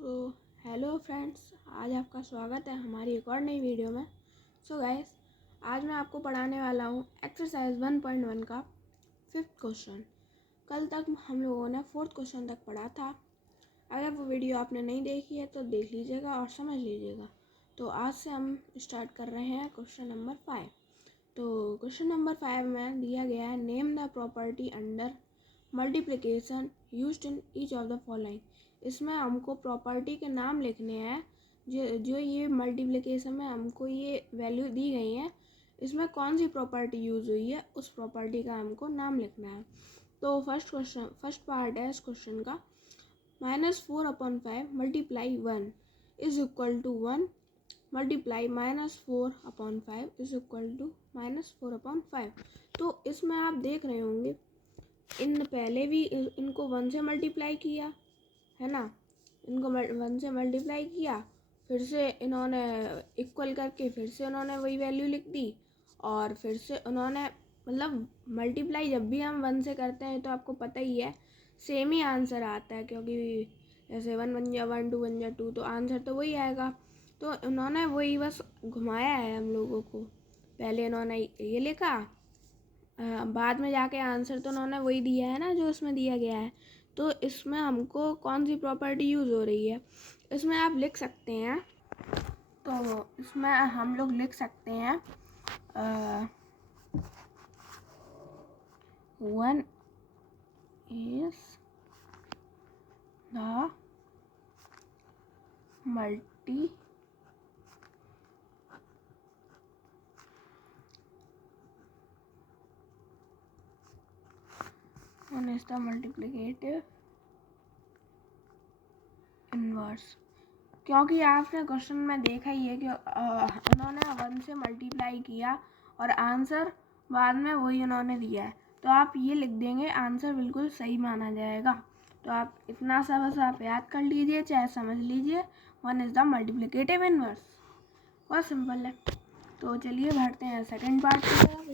Hello friends, आज आपका स्वागत है हमारी एक और नई वीडियो में। गाइस, आज मैं आपको पढ़ाने वाला हूँ एक्सरसाइज 1.1 का 5th क्वेश्चन। कल तक हम लोगों ने 4th क्वेश्चन तक पढ़ा था। अगर वो वीडियो आपने नहीं देखी है तो देख लीजिएगा और समझ लीजिएगा। तो आज से हम स्टार्ट कर रहे हैं क्वेश्चन नंबर 5। तो क्वेश्चन नंबर 5 में दिया गया है, name the property under multiplication used in each of the following. इसमें हमको प्रॉपर्टी के नाम लिखने हैं जो ये मल्टीप्लिकेशन में हमको ये वैल्यू दी गई है, इसमें कौन सी प्रॉपर्टी यूज़ हुई है उस प्रॉपर्टी का हमको नाम लिखना है। तो फर्स्ट पार्ट है इस क्वेश्चन का, -4/5 multiply 1 is equal to 1 multiply -4/5 is equal to -4/5। तो इसमें आप देख रहे होंगे इन पहले भी इनको 1 से मल्टीप्लाई किया है ना, इनको 1 से मल्टीप्लाई किया, फिर से इन्होंने इक्वल करके फिर से उन्होंने वही वैल्यू लिख दी, और फिर से उन्होंने मतलब मल्टीप्लाई जब भी हम 1 से करते हैं तो आपको पता ही है सेम ही आंसर आता है, क्योंकि जैसे 1 1 जा 1 2 1 जा 2, तो आंसर तो वही आएगा। तो उन्होंने वही बस घुमाया है हम लोगों को, पहले इन्होंने ये लिखा, बाद में जाके आंसर तो उन्होंने वही दिया है ना जो इसमें दिया गया है। तो इसमें हमको कौन सी प्रॉपर्टी यूज़ हो रही है, इसमें आप लिख सकते हैं। तो इसमें हम लोग लिख सकते हैं 1 is the multiplicative इनवर्स। क्योंकि आपने क्वेश्चन में देखा ही है कि उन्होंने 1 से मल्टीप्लाई किया और आंसर बाद में वही उन्होंने दिया है, तो आप ये लिख देंगे, आंसर बिल्कुल सही माना जाएगा। तो आप इतना सा बस आप याद कर लीजिए, चाहे समझ लीजिए, 1 इज़ द मल्टीप्लिकेटिव इनवर्स। बहुत सिंपल है। तो चलिए बढ़ते हैं सेकंड पार्ट की तरफ।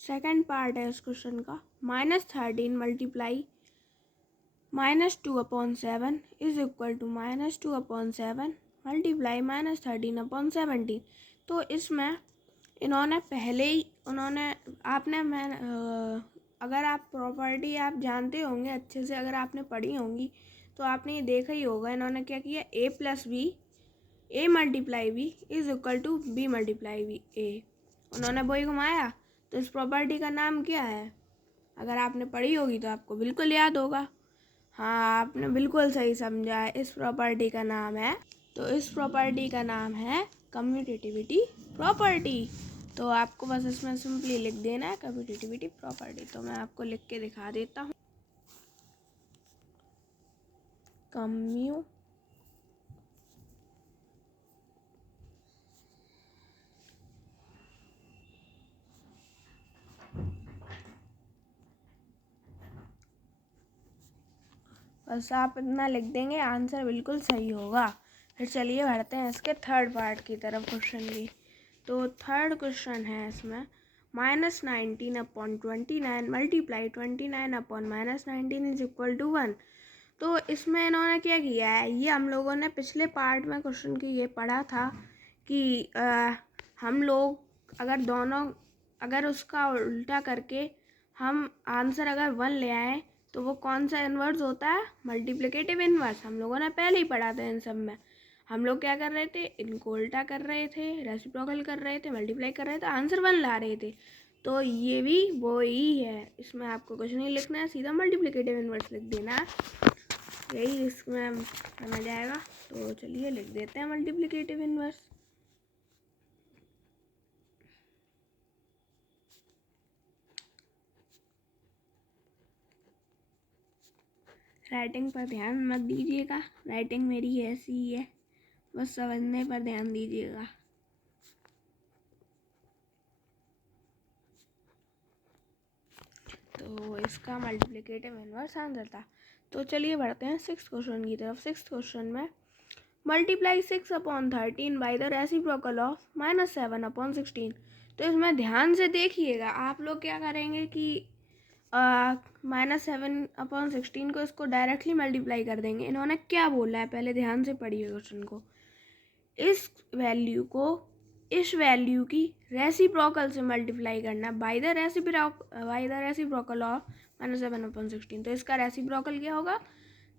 सेकंड पार्ट है इस क्वेश्चन का, -13 multiply -2/7 is equal to -2/7 multiply -13/17। तो इसमें इन्होंने पहले ही अगर आप प्रॉपर्टी आप जानते होंगे अच्छे से, अगर आपने पढ़ी होंगी तो आपने ये देखा ही होगा, इन्होंने क्या किया, a multiply b is equal to b multiply b a, उन्होंने वही घुमाया। तो इस प्रॉपर्टी का नाम क्या है, अगर आपने पढ़ी होगी तो आपको बिल्कुल याद होगा। हाँ, आपने बिल्कुल सही समझा है, इस प्रॉपर्टी का नाम है, तो इस प्रॉपर्टी का नाम है कम्यूटेटिविटी प्रॉपर्टी। तो आपको बस इसमें सिंपली लिख देना है कम्यूटेटिविटी प्रॉपर्टी। तो मैं आपको लिख के दिखा देता हूँ, बस आप इतना लिख देंगे, आंसर बिल्कुल सही होगा। फिर चलिए बढ़ते हैं इसके थर्ड पार्ट की तरफ क्वेश्चन की। तो थर्ड क्वेश्चन है इसमें, -19/29 मल्टीप्लाई 29/-19 इज इक्वल टू 1। तो इसमें इन्होंने क्या किया है, ये हम लोगों ने पिछले पार्ट में क्वेश्चन की ये पढ़ा था कि हम लोग अगर उसका उल्टा करके हम आंसर अगर 1 ले आए तो वो कौन सा इन्वर्स होता है, मल्टीप्लिकेटिव इन्वर्स। हम लोगों ने पहले ही पढ़ा था। इन सब में हम लोग क्या कर रहे थे, इनको उल्टा कर रहे थे, रेसिप्रोकल कर रहे थे, मल्टीप्लाई कर रहे थे, आंसर 1 ला रहे थे। तो ये भी वो ही है, इसमें आपको कुछ नहीं लिखना है, सीधा मल्टीप्लिकेटिव इन्वर्स लिख देना है, यही इसमें समझ आएगा। तो चलिए लिख देते हैं मल्टीप्लिकेटिव इन्वर्स। राइटिंग पर ध्यान मत दीजिएगा, राइटिंग मेरी ऐसी ही है, बस समझने पर ध्यान दीजिएगा। तो इसका मल्टीप्लिकेटिव इन्वर्स आंसर था। तो चलिए बढ़ते हैं 6th क्वेश्चन की तरफ। 6th क्वेश्चन में, multiply 6/13 by the reciprocal of -7/16। तो इसमें ध्यान से देखिएगा, आप लोग क्या करेंगे कि -7/16 को इसको डायरेक्टली मल्टीप्लाई कर देंगे। इन्होंने क्या बोला है पहले ध्यान से पढ़िए क्वेश्चन को। इस वैल्यू को इस वैल्यू की रेसिप्रोकल से मल्टीप्लाई करना बाय द रेसिप्रोकल ऑफ -7/16। तो इसका रेसिप्रोकल क्या होगा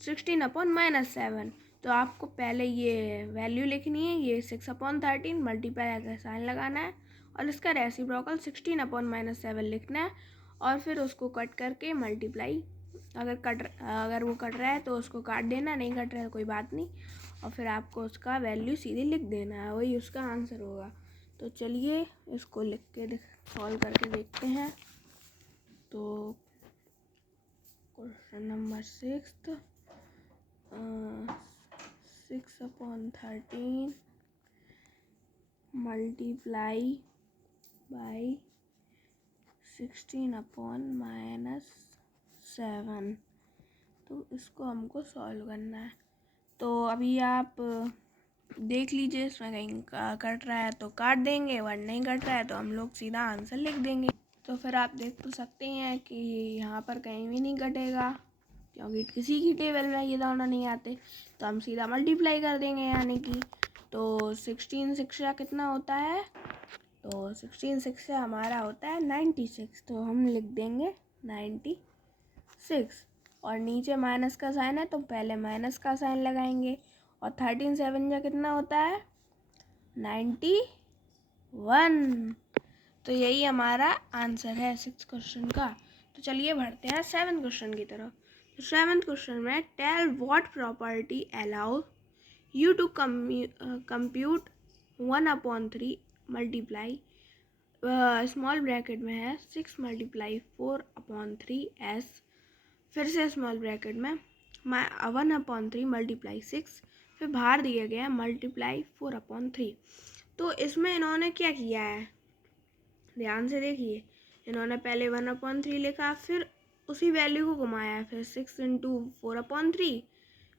16/-7। तो आपको पहले ये वैल्यू लिखनी है, ये 6/13 मल्टीप्लाई का साइन लगाना है और इसका रेसिप्रोकल 16/-7 लिखना है और फिर उसको कट करके मल्टीप्लाई, अगर वो कट रहा है तो उसको काट देना, नहीं कट रहा है तो कोई बात नहीं, और फिर आपको उसका वैल्यू सीधे लिख देना है, वही उसका आंसर होगा। तो चलिए इसको लिख के सॉल्व करके देखते हैं। तो क्वेश्चन नंबर 6, 6/13 मल्टीप्लाई बाई 16/-7। तो इसको हमको सॉल्व करना है। तो अभी आप देख लीजिए, इसमें कहीं कट रहा है तो काट देंगे, वन नहीं कट रहा है तो हम लोग सीधा आंसर लिख देंगे। तो फिर आप देख तो सकते हैं कि यहाँ पर कहीं भी नहीं कटेगा क्योंकि किसी की टेबल में ये दोनों नहीं आते, तो हम सीधा मल्टीप्लाई कर देंगे। यानी कि तो 16 6 कितना होता है, तो 16 6 हमारा होता है 96। तो हम लिख देंगे 96 और नीचे माइनस का साइन है तो पहले माइनस का साइन लगाएंगे। और 13 7 कितना होता है 91। तो यही हमारा आंसर है 6 क्वेश्चन का। तो चलिए बढ़ते हैं 7 क्वेश्चन की तरफ। तो 7th क्वेश्चन में tell what property allow you to compute 1/3 multiply, small bracket में है 6 × 4/3s, फिर से स्मॉल ब्रैकेट में 1/3 मल्टीप्लाई 6, फिर बाहर दिया गया है मल्टीप्लाई 4/3। तो इसमें इन्होंने क्या किया है, ध्यान से देखिए। इन्होंने पहले 1/3 लिखा, फिर उसी वैल्यू को घुमाया, फिर 6 × 4/3,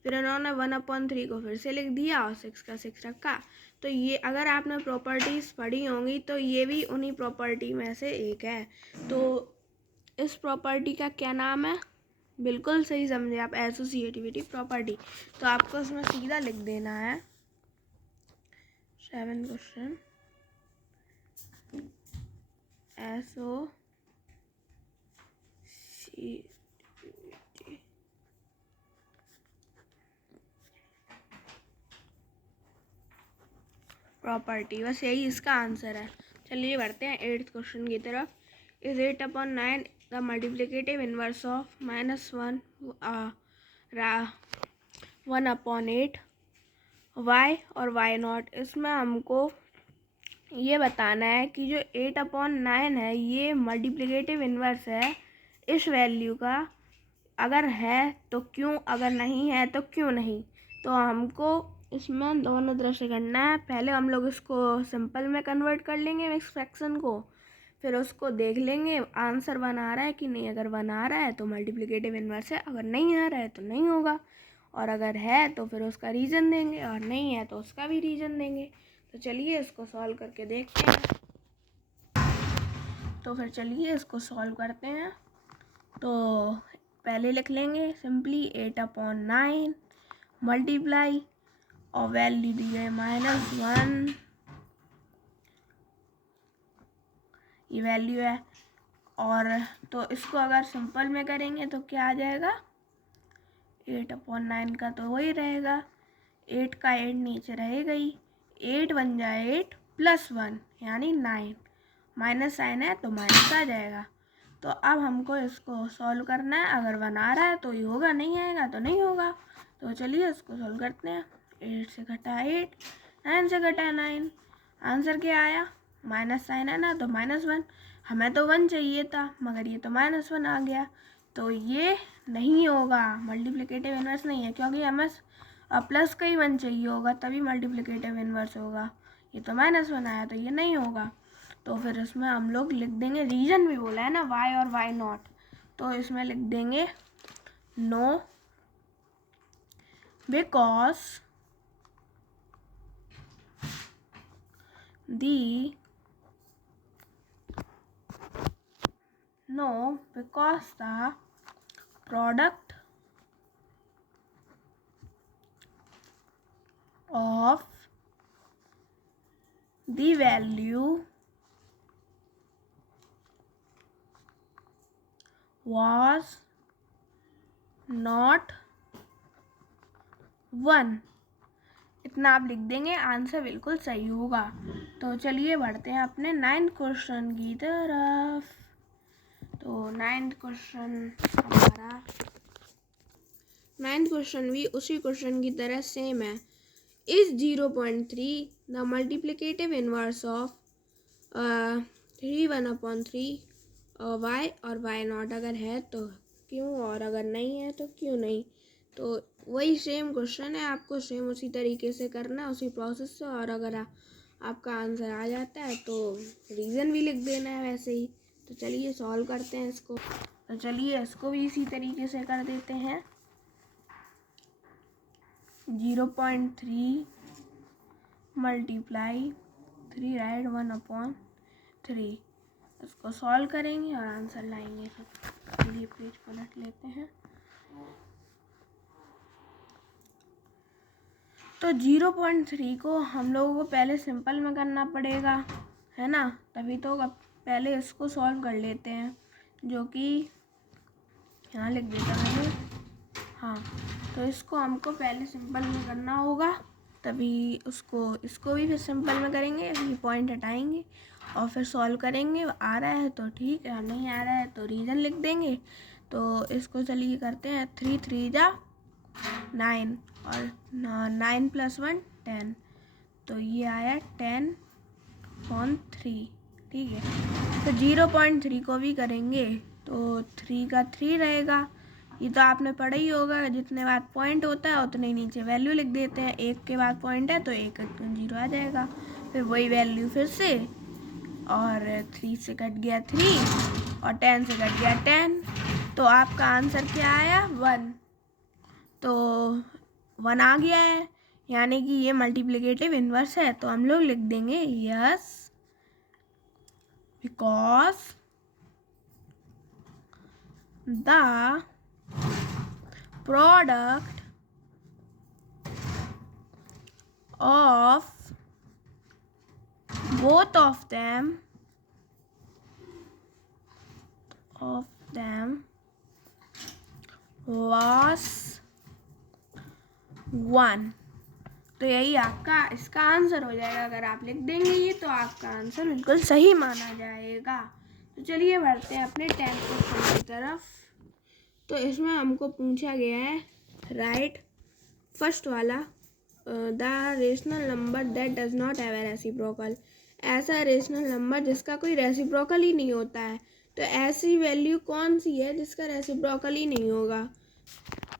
फिर इन्होंने 1/3 को फिर से लिख दिया और 6 का 6 रखा। तो ये अगर आपने प्रॉपर्टीज़ पढ़ी होंगी तो ये भी उन्हीं प्रॉपर्टी में से एक है। तो इस प्रॉपर्टी का क्या नाम है, बिल्कुल सही समझे आप, एसोसिएटिविटी प्रॉपर्टी। तो आपको इसमें सीधा लिख देना है 7 क्वेश्चन प्रॉपर्टी, बस यही इसका आंसर है। चलिए बढ़ते हैं 8th क्वेश्चन की तरफ। Is 8/9 the multiplicative inverse of -1/8 why और वाई नॉट। इसमें हमको ये बताना है कि जो 8/9 है ये मल्टीप्लिकेटिव इनवर्स है इस वैल्यू का, अगर है तो क्यों, अगर नहीं है तो क्यों नहीं। तो हमको इसमें दोनों तरह से करना है। पहले हम लोग इसको सिंपल में कन्वर्ट कर लेंगे मिक्स फ्रैक्शन को, फिर उसको देख लेंगे आंसर 1 आ रहा है कि नहीं। अगर 1 आ रहा है तो मल्टीप्लिकेटिव इनवर्स है, अगर नहीं आ रहा है तो नहीं होगा, और अगर है तो फिर उसका रीज़न देंगे, और नहीं है तो उसका भी रीज़न देंगे। तो चलिए इसको सॉल्व करके देखते हैं। तो फिर चलिए इसको सॉल्व करते हैं। तो पहले लिख लेंगे सिंपली 8/9 मल्टीप्लाई, और वैल्यू दी है -1, ये वैल्यू है। और तो इसको अगर सिंपल में करेंगे तो क्या आ जाएगा, 8/9 का तो वही रहेगा, 8 का 8 नीचे रहेगा ही, 8 बन जाए 8 + 1 यानी 9, माइनस साइन है तो माइनस आ जाएगा। तो अब हमको इसको सॉल्व करना है, अगर 1 आ रहा है तो ये होगा, नहीं आएगा तो नहीं होगा। तो चलिए इसको सॉल्व करते हैं। 8 से घटा 8, 9 से घटा 9, आंसर क्या आया, माइनस साइन है ना तो -1। हमें तो 1 चाहिए था मगर ये तो -1 आ गया, तो ये नहीं होगा, मल्टीप्लिकेटिव इनवर्स नहीं है, क्योंकि हमें प्लस का ही 1 चाहिए होगा तभी मल्टीप्लिकेटिव इनवर्स होगा। ये तो -1 आया तो ये नहीं होगा। तो फिर इसमें हम लोग लिख देंगे, रीजन भी बोला है ना वाई और वाई नॉट, तो इसमें लिख देंगे no because the product of the value was not 1। इतना आप लिख देंगे, आंसर बिल्कुल सही होगा। तो चलिए बढ़ते हैं अपने 9th क्वेश्चन की तरफ। तो 9th क्वेश्चन हमारा 9th क्वेश्चन भी उसी क्वेश्चन की तरह सेम है। Is 0.3 the multiplicative inverse of 3 1/3 why और वाई नॉट अगर है तो क्यों, और अगर नहीं है तो क्यों नहीं। तो वही सेम क्वेश्चन है, आपको सेम उसी तरीके से करना है, उसी प्रोसेस से। और अगर आपका आंसर आ जाता है तो रीज़न भी लिख देना है वैसे ही। तो चलिए सॉल्व करते हैं इसको। तो चलिए इसको भी इसी तरीके से कर देते हैं। 0.3 मल्टीप्लाई 3 राइट 1/3 इसको सॉल्व करेंगे और आंसर लाएंगे। चलिए पेज पलट लेते हैं। तो 0.3 को हम लोगों को पहले सिंपल में करना पड़ेगा, है ना, तभी तो। अब पहले इसको सॉल्व कर लेते हैं, जो कि यहाँ लिख देता मैंने। हाँ, तो इसको हमको पहले सिंपल में करना होगा, तभी इसको भी फिर सिंपल में करेंगे। ये पॉइंट हटाएंगे और फिर सॉल्व करेंगे। आ रहा है तो ठीक है, नहीं आ रहा है तो रीज़न लिख देंगे। तो इसको चलिए करते हैं। 3 3 जा 9 और 9 + 1 10। तो ये आया 10/3, ठीक है। तो 0.3 को भी करेंगे तो 3 का 3 रहेगा। ये तो आपने पढ़ा ही होगा, जितने बाद पॉइंट होता है उतने ही नीचे वैल्यू लिख देते हैं। 1 के बाद पॉइंट है तो 1 0 आ जाएगा, फिर वही वैल्यू फिर से। और 3 से कट गया 3 और 10 से कट गया 10। तो आपका आंसर क्या आया? 1। तो 1 आ गया है, यानी कि ये मल्टीप्लिकेटिव इनवर्स है। तो हम लोग लिख देंगे yes, because the product of both of them was 1। तो यही आपका इसका आंसर हो जाएगा। अगर आप लिख देंगे ये तो आपका आंसर बिल्कुल सही माना जाएगा। तो चलिए बढ़ते हैं अपने 10th क्वेश्चन की तरफ। तो इसमें हमको पूछा गया है राइट फर्स्ट वाला, the rational number that does not have a reciprocal. ऐसा रेशनल नंबर जिसका कोई रेसिप्रोकल ही नहीं होता है। तो ऐसी वैल्यू कौन सी है जिसका रेसिप्रोकल ही नहीं होगा?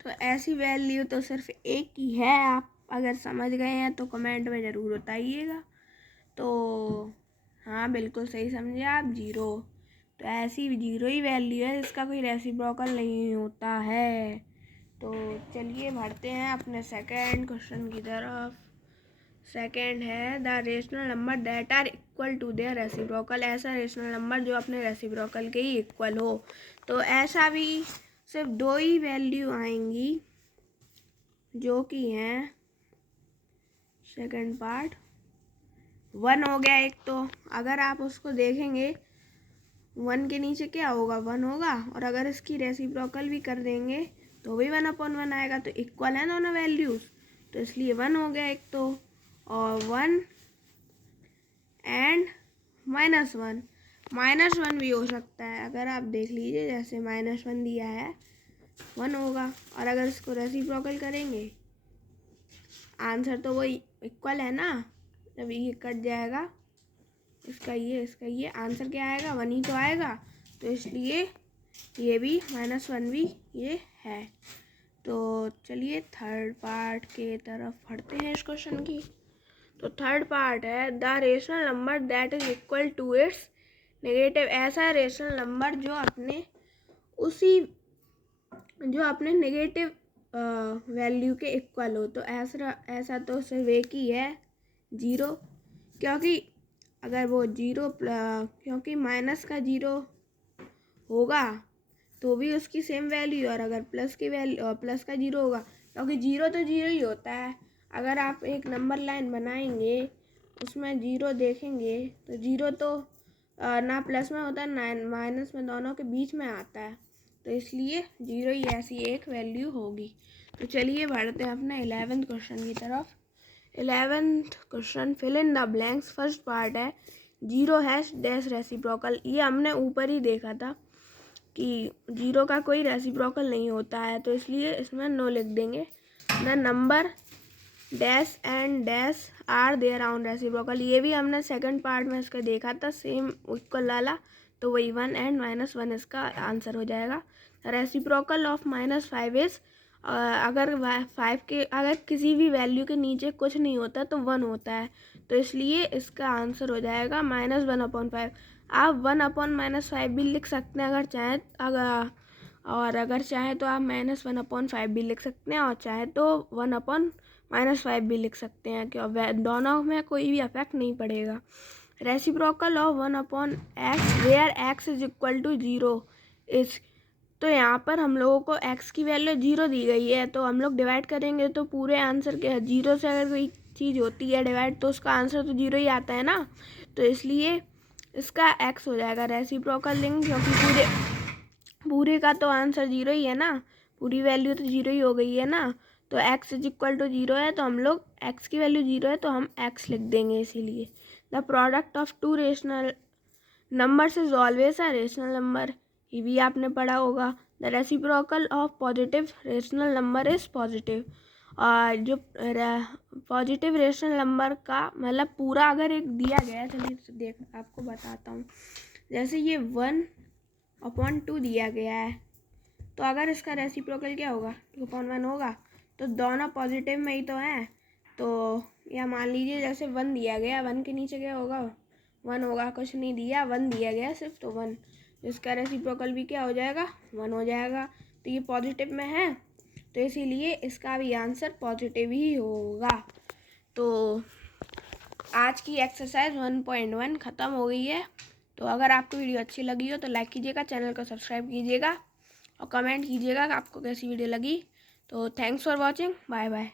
तो ऐसी वैल्यू तो सिर्फ एक ही है। आप अगर समझ गए हैं तो कमेंट में ज़रूर बताइएगा। तो हाँ, बिल्कुल सही समझे आप, 0। तो ऐसी 0 ही वैल्यू है जिसका कोई रेसिप्रोकल नहीं होता है। तो चलिए बढ़ते हैं अपने सेकंड क्वेश्चन की तरफ। सेकंड है the rational number that are equal to their reciprocal. ऐसा रेशनल नंबर जो अपने रेसिप्रोकल के ही इक्वल हो। तो ऐसा भी सिर्फ 2 ही वैल्यू आएंगी, जो कि हैं सेकंड पार्ट 1 हो गया एक। तो अगर आप उसको देखेंगे 1 के नीचे क्या होगा? 1 होगा। और अगर इसकी रेसिप्रोकल भी कर देंगे तो भी 1/1 आएगा। तो इक्वल है दोनों वैल्यूज़, तो इसलिए 1 हो गया एक तो। और 1 एंड -1, -1 भी हो सकता है। अगर आप देख लीजिए, जैसे -1 दिया है 1 होगा। और अगर इसको रेसिप्रोकल करेंगे आंसर तो वही इक्वल है ना, जब ये कट जाएगा इसका ये आंसर क्या आएगा? 1 ही तो आएगा। तो इसलिए ये भी -1 भी ये है। तो चलिए थर्ड पार्ट के तरफ बढ़ते हैं इस क्वेश्चन की। तो थर्ड पार्ट है the rational number that is equal to its negative. ऐसा रेशनल नंबर जो अपने नेगेटिव वैल्यू के इक्वल हो। तो ऐसा तो सिर्फ एक ही है, 0। क्योंकि अगर वो 0 क्योंकि माइनस का 0 होगा तो भी उसकी सेम वैल्यू, और अगर प्लस की वैल्यू प्लस का 0 होगा, क्योंकि 0 तो 0 ही होता है। अगर आप एक नंबर लाइन बनाएंगे उसमें 0 देखेंगे तो 0 तो ना प्लस में होता है ना माइनस में, दोनों के बीच में आता है, तो इसलिए 0 ही ऐसी एक वैल्यू होगी। तो चलिए बढ़ते हैं अपने 11th क्वेश्चन की तरफ। 11th question, fill in the blanks. First part है 0 हैश डैश रेसिप्रोकल। ये हमने ऊपर ही देखा था कि 0 का कोई रेसिप्रोकल नहीं होता है, तो इसलिए इसमें नो लिख देंगे। The number dash and dash are their own reciprocal. ये भी हमने सेकंड पार्ट में इसका देखा था, सेम इक्वल वाला, तो वही 1 एंड -1 इसका आंसर हो जाएगा। रेसिप्रोकल ऑफ -5 इज, अगर 5 के अगर किसी भी वैल्यू के नीचे कुछ नहीं होता तो 1 होता है, तो इसलिए इसका आंसर हो जाएगा -1/5। आप 1/-5 भी लिख सकते हैं अगर चाहें, अगर चाहें तो आप -1/5 भी लिख सकते हैं, और चाहे तो 1/-5 भी लिख सकते हैं, क्यों दोनों में कोई भी इफेक्ट नहीं पड़ेगा। Reciprocal of 1/x where x is equal to 0 is, तो यहाँ पर हम लोगों को x की वैल्यू 0 दी गई है, तो हम लोग डिवाइड करेंगे तो पूरे आंसर के 0 से अगर कोई चीज़ होती है डिवाइड तो उसका आंसर तो 0 ही आता है ना, तो इसलिए इसका x हो जाएगा रेसिप्रोकल लिंक, क्योंकि पूरे का तो आंसर 0 ही है ना, पूरी वैल्यू तो 0 ही हो गई है ना, तो x इज इक्वल टू 0 है, तो हम लोग x की वैल्यू 0 है तो हम x लिख देंगे। इसीलिए the product of two rational numbers is always a rational number, ये भी आपने पढ़ा होगा। The reciprocal of positive rational number is positive, और जो पॉजिटिव रेशनल नंबर का मतलब पूरा अगर एक दिया गया है, चलिए देख आपको बताता हूँ। जैसे ये 1/2 दिया गया है, तो अगर इसका रेसिप्रोकल क्या होगा 2/1 होगा, तो दोनों पॉजिटिव में ही तो हैं, तो या मान लीजिए जैसे 1 दिया गया, 1 के नीचे क्या होगा 1 होगा, कुछ नहीं दिया, 1 दिया गया सिर्फ, तो 1, इसका रेसिप्रोकल भी क्या हो जाएगा 1 हो जाएगा, तो ये पॉजिटिव में है, तो इसीलिए इसका भी आंसर पॉजिटिव ही होगा। तो आज की एक्सरसाइज 1.1 ख़त्म हो गई है। तो अगर आपको वीडियो अच्छी लगी हो तो लाइक कीजिएगा, चैनल को सब्सक्राइब कीजिएगा और कमेंट कीजिएगा कि आपको कैसी वीडियो लगी। तो thanks for watching, bye bye.